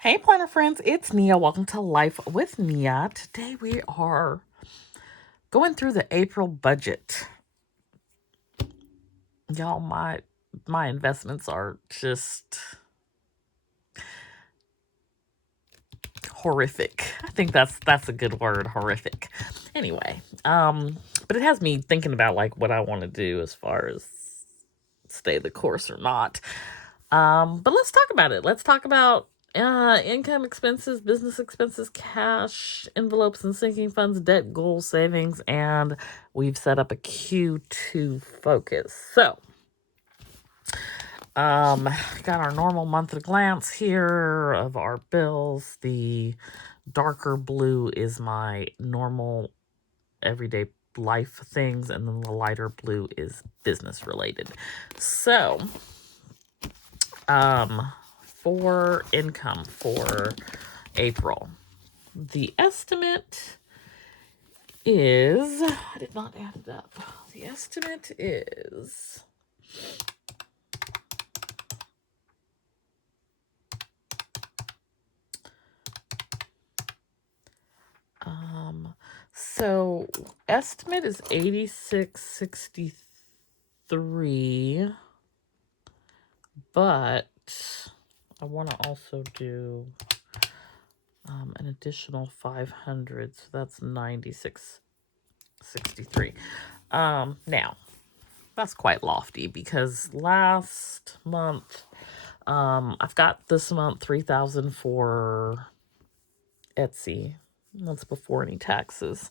Hey, planner friends, it's Nia. Welcome to Life with Nia. Today we are going through the April budget. Y'all, my investments are just horrific. I think that's a good word, horrific. Anyway, but it has me thinking about like what I want to do as far as stay the course or not. But let's talk about it. Let's talk about income expenses, business expenses, cash, envelopes and sinking funds, debt goals, savings, and we've set up a Q2 focus. So, got our normal monthly glance here of our bills. The darker blue is my normal everyday life things, and then the lighter blue is business related. So, for income for April, the estimate is, I did not add it up. The estimate is so estimate is 8663, but I want to also do an additional 500, so that's 9663. Now that's quite lofty because last month I've got this month 3,000 for Etsy. That's before any taxes.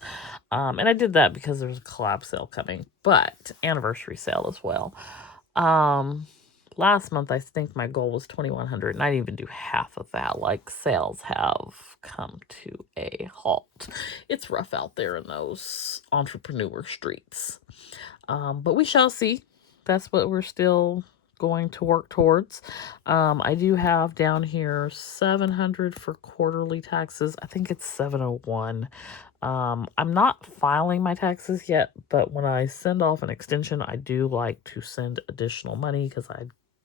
And I did that because there's a collab sale coming, but anniversary sale as well. Last month I think my goal was 2,100, and I didn't even do half of that. Like, sales have come to a halt. It's rough out there in those entrepreneur streets. But we shall see. That's what we're still going to work towards. I do have down here 700 for quarterly taxes. I think it's 701. I'm not filing my taxes yet, but when I send off an extension, I do like to send additional money because I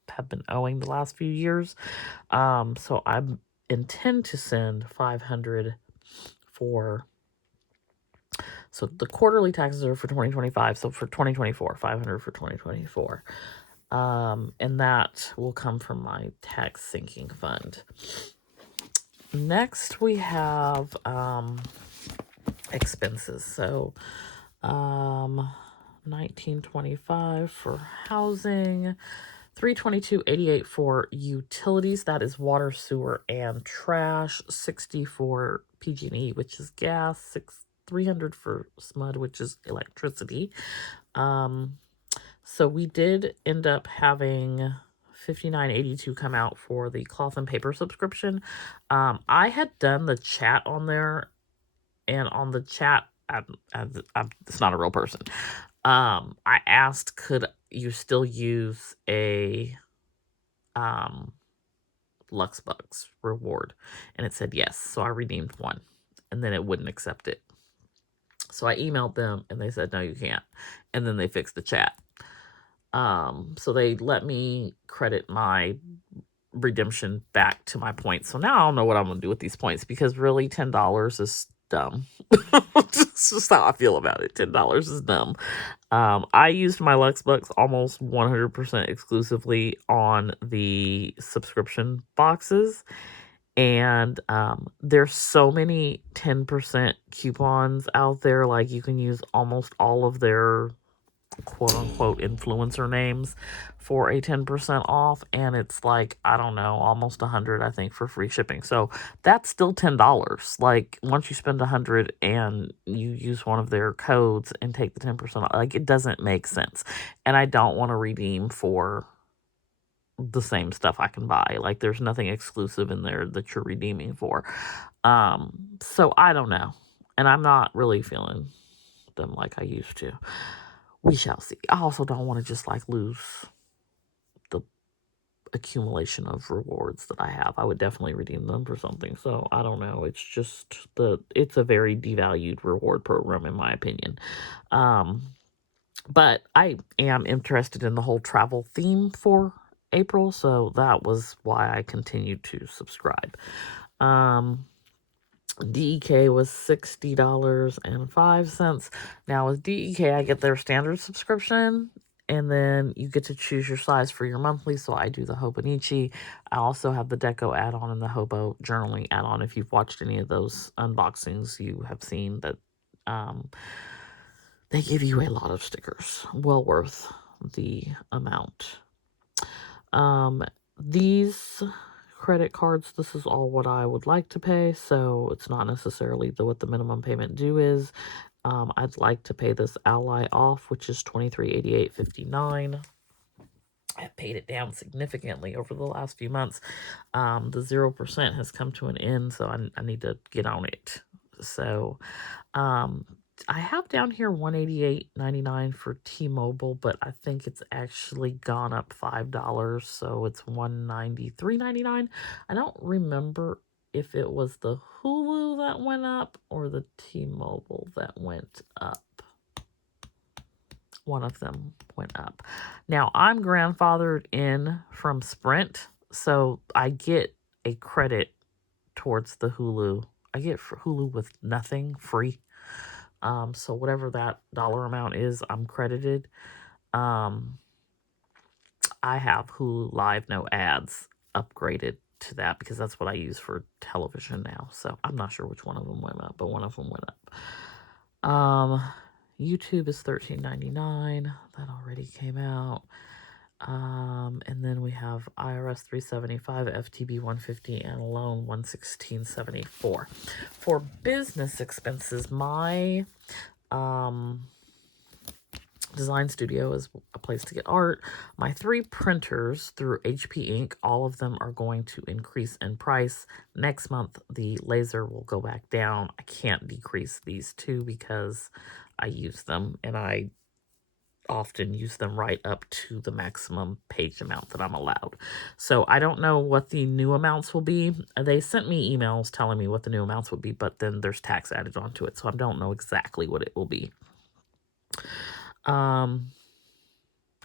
have been owing the last few years. So I intend to send 500 for, so the quarterly taxes are for 2025. So for 2024, 500 for 2024. And that will come from my tax sinking fund. Next, we have expenses. So 1925 for housing, 322.88 for utilities, that is water, sewer, and trash, 60 for PG&E, which is gas, 300 for SMUD, which is electricity. So we did end up having $59.82 come out for the cloth and paper subscription. I had done the chat on there, and on the chat, it's not a real person. I asked, could you still use a Luxbucks reward? And it said yes. So I redeemed one, and then it wouldn't accept it. So I emailed them, and they said, no, you can't. And then they fixed the chat. So they let me credit my redemption back to my points. So now I don't know what I'm going to do with these points, because really $10 is dumb. It's just how I feel about it. $10 is dumb. I used my Luxbucks almost 100% exclusively on the subscription boxes. And there's so many 10% coupons out there. Like, you can use almost all of their quote unquote influencer names for a 10% off, and it's like, I don't know, almost 100, I think, for free shipping. So that's still $10. Like, once you spend 100 and you use one of their codes and take the 10% off, like, it doesn't make sense. And I don't want to redeem for the same stuff I can buy. Like, there's nothing exclusive in there that you're redeeming for. So I don't know, and I'm not really feeling them like I used to. We shall see. I also don't want to just like lose the accumulation of rewards that I have. I would definitely redeem them for something. So I don't know. It's just it's a very devalued reward program, in my opinion. But I am interested in the whole travel theme for April, so that was why I continued to subscribe. DEK was $60.05. Now with DEK, I get their standard subscription, and then you get to choose your size for your monthly. So I do the Hobonichi. I also have the Deco add-on and the Hobo journaling add-on. If you've watched any of those unboxings, you have seen that they give you a lot of stickers. Well worth the amount. These credit cards, this is all what I would like to pay, so it's not necessarily what the minimum payment due is. I'd like to pay this Ally off, which is $23.88.59. I've paid it down significantly over the last few months. The 0% has come to an end, so I need to get on it. So, I have down here $188.99 for T-Mobile, but I think it's actually gone up $5, so it's $193.99. I don't remember if it was the Hulu that went up or the T-Mobile that went up. One of them went up. Now, I'm grandfathered in from Sprint, so I get a credit towards the Hulu. I get Hulu with nothing, free. So whatever that dollar amount is, I'm credited. I have Hulu Live, no ads, upgraded to that because that's what I use for television now. So I'm not sure which one of them went up, but one of them went up. YouTube is $13.99. That already came out. And then we have IRS 375, FTB 150, and loan 116.74. For business expenses, my design studio is a place to get art. My 3 printers through HP Ink, all of them are going to increase in price. Next month, the laser will go back down. I can't decrease these 2 because I use them, and I often use them right up to the maximum page amount that I'm allowed. So I don't know what the new amounts will be. They sent me emails telling me what the new amounts would be, but then there's tax added onto it, so I don't know exactly what it will be. I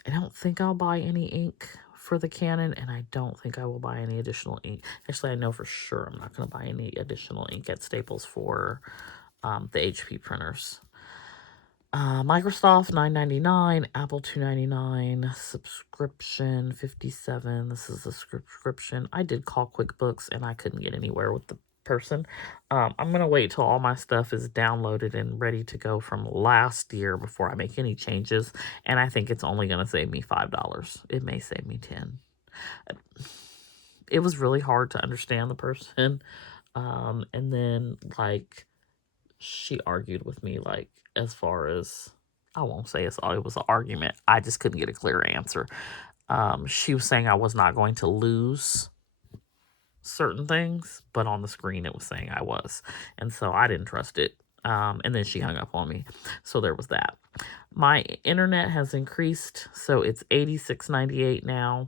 don't think I'll buy any ink for the Canon, and I don't think I will buy any additional ink. Actually, I know for sure I'm not going to buy any additional ink at Staples for the HP printers. Microsoft $9.99, Apple $2.99, subscription $57. This is a subscription. I did call QuickBooks and I couldn't get anywhere with the person. I'm gonna wait till all my stuff is downloaded and ready to go from last year before I make any changes. And I think it's only gonna save me $5. It may save me 10. It was really hard to understand the person. And then like she argued with me, like, as far as, I won't say it was an argument. I just couldn't get a clear answer. She was saying I was not going to lose certain things, but on the screen it was saying I was. And so I didn't trust it. And then she hung up on me. So there was that. My internet has increased, so it's $86.98 now.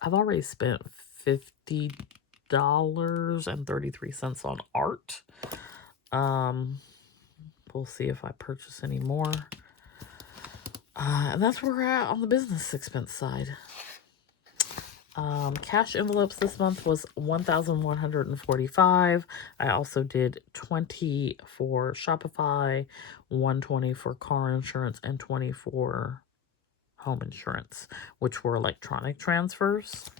I've already spent $50.33 on art. We'll see if I purchase any more. And that's where we're at on the business expense side. Cash envelopes this month was $1,145. I also did 20 for Shopify, 120 for car insurance, and 20 for home insurance, which were electronic transfers.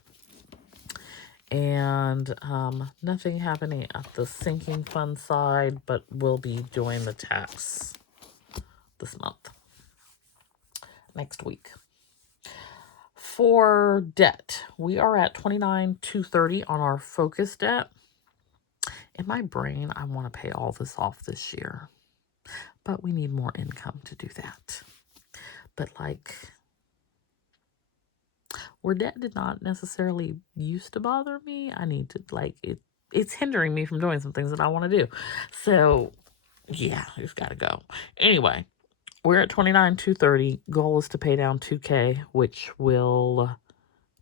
And nothing happening at the sinking fund side, but we'll be doing the tax this month. Next week. For debt, we are at $29,230 on our focus debt. In my brain, I want to pay all this off this year, but we need more income to do that. But like, where debt did not necessarily used to bother me, I need to, like, it's hindering me from doing some things that I want to do. So yeah, it's got to go. Anyway, we're at $29,230. Goal is to pay down $2K, which will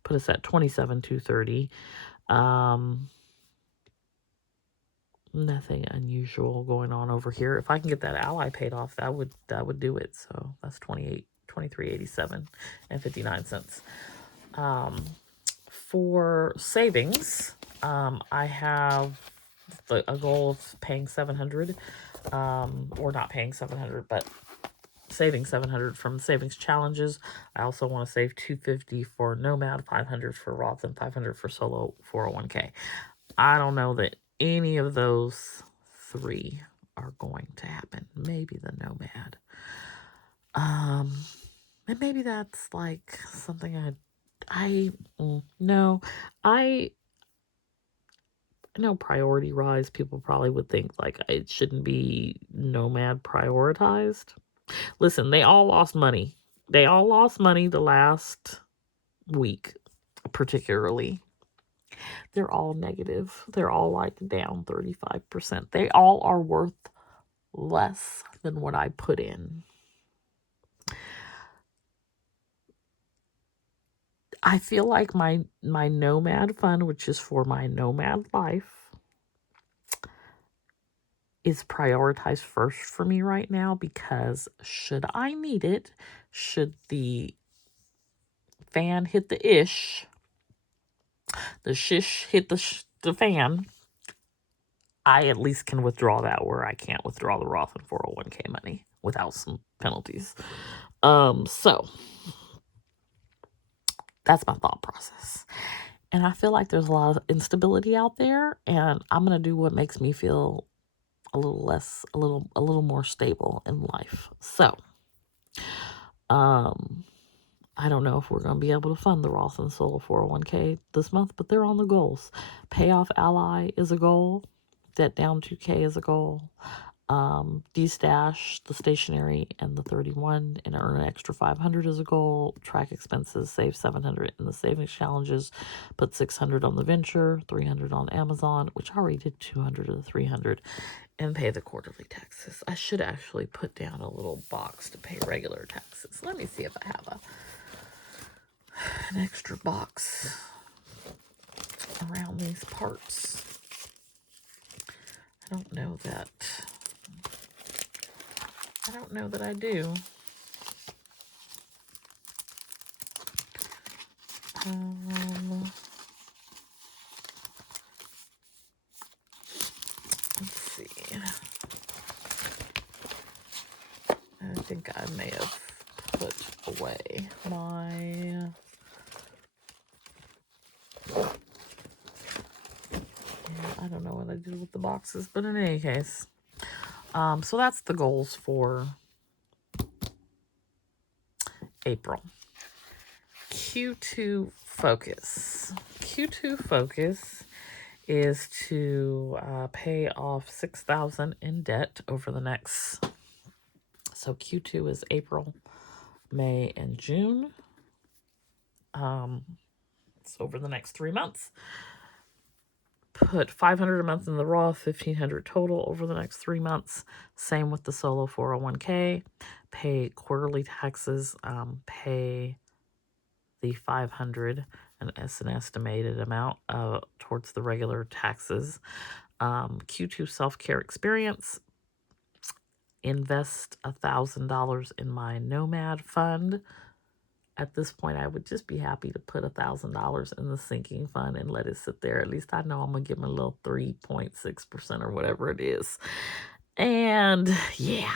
put us at $27,230. Nothing unusual going on over here. If I can get that Ally paid off, that would do it. So that's $23.87 and 59 cents. For savings, I have a goal of paying 700, or not paying 700, but saving 700 from savings challenges. I also want to save 250 for Nomad, 500 for Roth, and 500 for solo 401k. I don't know that any of those three are going to happen. Maybe the Nomad. And maybe that's like something no, I know priority rise. People probably would think like it shouldn't be Nomad prioritized. Listen, they all lost money. They all lost money the last week, particularly. They're all negative. They're all like down 35%. They all are worth less than what I put in. I feel like my Nomad fund, which is for my Nomad life, is prioritized first for me right now because should I need it, should the fan hit the ish, the shish hit the fan, I at least can withdraw that where I can't withdraw the Roth and 401k money without some penalties. So that's my thought process. And I feel like there's a lot of instability out there, and I'm going to do what makes me feel a little more stable in life. So, I don't know if we're going to be able to fund the Roth and Solo 401k this month, but they're on the goals. Pay off Ally is a goal. Debt down 2K is a goal. Destash the stationery and the 31 and earn an extra 500 is a goal. Track expenses, save 700 in the savings challenges. Put 600 on the venture, 300 on Amazon, which I already did 200 of the 300, and pay the quarterly taxes. I should actually put down a little box to pay regular taxes. Let me see if I have an extra box around these parts. I don't know that I do. Let's see. I think I may have put away my... I don't know what I did with the boxes, but in any case. So that's the goals for April. Q2 focus. Q2 focus is to pay off $6,000 in debt over the next. So Q2 is April, May, and June. It's over the next 3 months. Put $500 a month in the Roth, $1,500 total over the next 3 months. Same with the solo 401k. Pay quarterly taxes. Pay the $500 and an estimated amount towards the regular taxes. Q2 self-care experience. Invest $1,000 in my Nomad fund. At this point, I would just be happy to put $1,000 in the sinking fund and let it sit there. At least I know I'm going to get my little 3.6% or whatever it is. And yeah.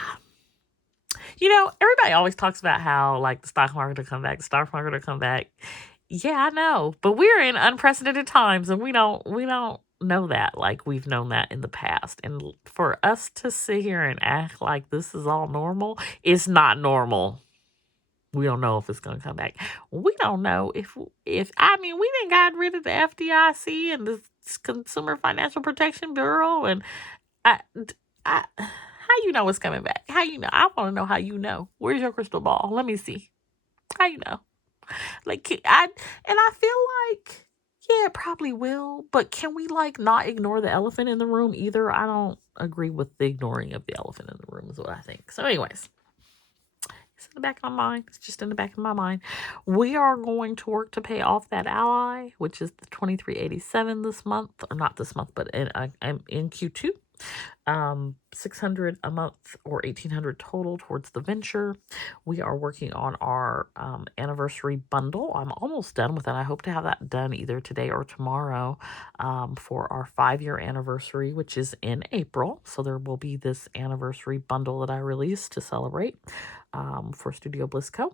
You know, everybody always talks about how like the stock market will come back, the stock market will come back. Yeah, I know. But we're in unprecedented times and we don't know that like we've known that in the past. And for us to sit here and act like this is all normal, it's not normal. We don't know if it's going to come back. We don't know if I mean, we done got rid of the FDIC and the Consumer Financial Protection Bureau. And how you know it's coming back? How you know? I want to know how you know. Where's your crystal ball? Let me see. How you know? Like, I feel like, yeah, it probably will. But can we, like, not ignore the elephant in the room either? I don't agree with the ignoring of the elephant in the room is what I think. So anyways. It's in the back of my mind. It's just in the back of my mind. We are going to work to pay off that Ally, which is the $23.87 this month, or not this month, but in Q2. $600 a month or $1,800 total towards the venture. We are working on our anniversary bundle. I'm almost done with it. I hope to have that done either today or tomorrow for our 5-year anniversary, which is in April. So there will be this anniversary bundle that I released to celebrate for Studio Bliss Co.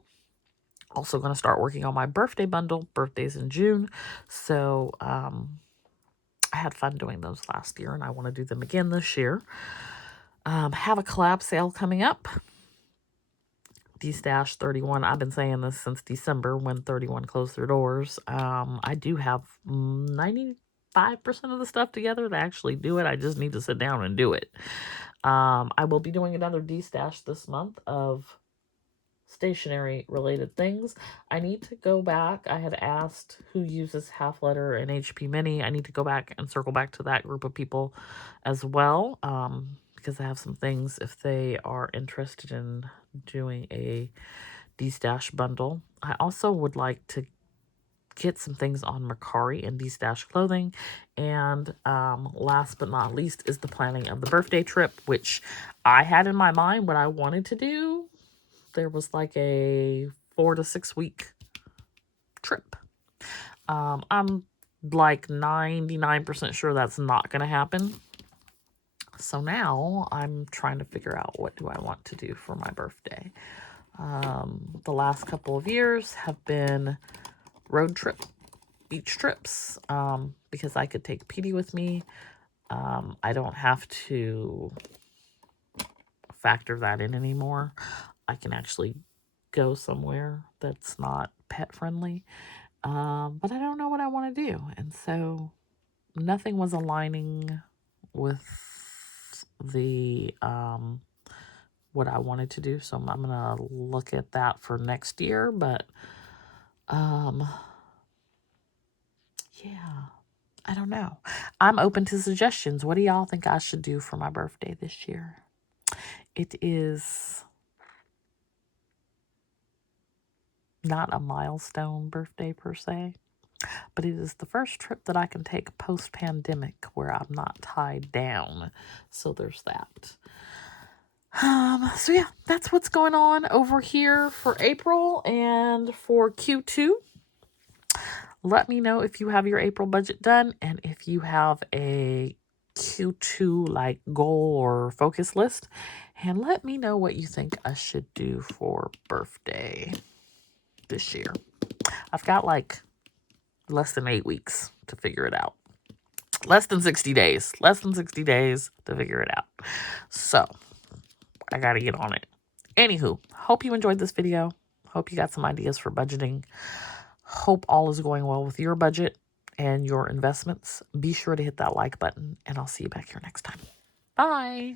Also going to start working on my birthday bundle. Birthday's in June. So I had fun doing those last year, and I want to do them again this year. Have a collab sale coming up. D-Stash 31. I've been saying this since December when 31 closed their doors. I do have 95% of the stuff together to actually do it. I just need to sit down and do it. I will be doing another D-Stash this month of stationery related things. I need to go back. I had asked who uses Half Letter and HP Mini. I need to go back and circle back to that group of people as well, because I have some things if they are interested in doing a D-Stash bundle. I also would like to get some things on Mercari and D-Stash clothing. And last but not least is the planning of the birthday trip, which I had in my mind what I wanted to do. There was like a 4 to 6 week trip. I'm like 99% sure that's not going to happen. So now I'm trying to figure out what do I want to do for my birthday. The last couple of years have been road trip, beach trips, because I could take Petey with me. I don't have to factor that in anymore. I can actually go somewhere that's not pet friendly. But I don't know what I want to do. And so nothing was aligning with the what I wanted to do. So I'm gonna look at that for next year. But yeah, I don't know. I'm open to suggestions. What do y'all think I should do for my birthday this year? It is not a milestone birthday per se, but it is the first trip that I can take post-pandemic where I'm not tied down. So there's that. So yeah, that's what's going on over here for April and for Q2. Let me know if you have your April budget done and if you have a Q2 like goal or focus list, and let me know what you think I should do for birthday this year. I've got like less than 8 weeks to figure it out. Less than 60 days. Less than 60 days to figure it out. So I got to get on it. Anywho, hope you enjoyed this video. Hope you got some ideas for budgeting. Hope all is going well with your budget and your investments. Be sure to hit that like button, and I'll see you back here next time. Bye.